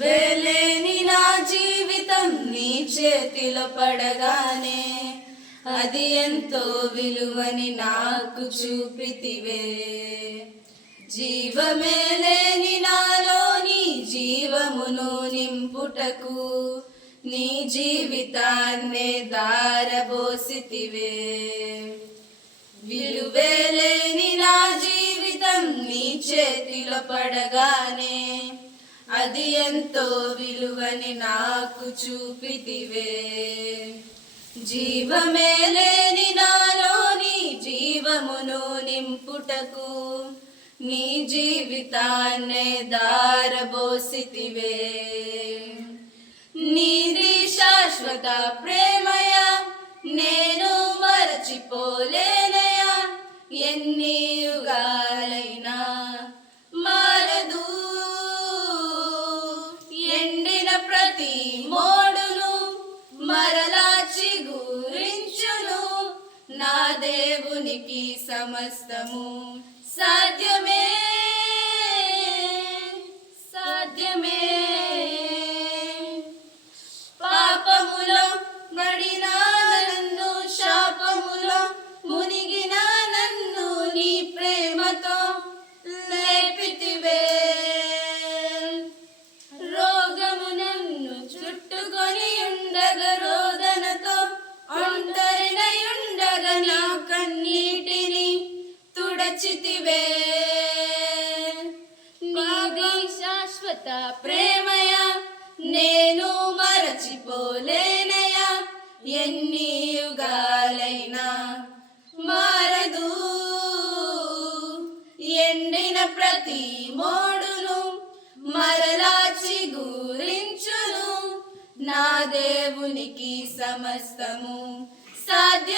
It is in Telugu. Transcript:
వేలేని నా జీవితం నీ చేతిలో పడగానే అది ఎంతో విలువని నాకు చూపితివే. జీవమే లేని నాలోని జీవమును నింపుటకు నీ జీవితాన్నే దారబోసితివే. విలువే లేని నా జీవితం నీ చేతిలో పడగానే అది ఎంతో విలువని నాకు చూపితివే. జీవమే లేని నాలోని జీవమును నింపుటకు నీ జీవితాన్నే దారబోసితివే. నీది శాశ్వత ప్రేమయ నేను మరచిపోలేనయా. ఎన్ని యుగాలైనా మారదు. ఎండిన ప్రతి మోడును మరలా చిగురించును. నా దేవునికి సమస్తము సాధ్యమే సాధ్యమే. పాపములో పడిన నన్ను, శాపములో మునిగిన నన్ను నీ ప్రేమతో లేపితివే. రోగము నన్ను చుట్టుకొని ఉండగా రోదనతో ఒంటరినై ఉండగా నా కన్నీటిని తుడచితివే. నీది శాశ్వత ప్రేమయ నేను మరచిపోలేనయా. ఎన్ని యుగాలైనా మారదు. ఎండిన ప్రతి మోడును మరలా చిగురించును. నా దేవునికి సమస్తము సాధ్యం.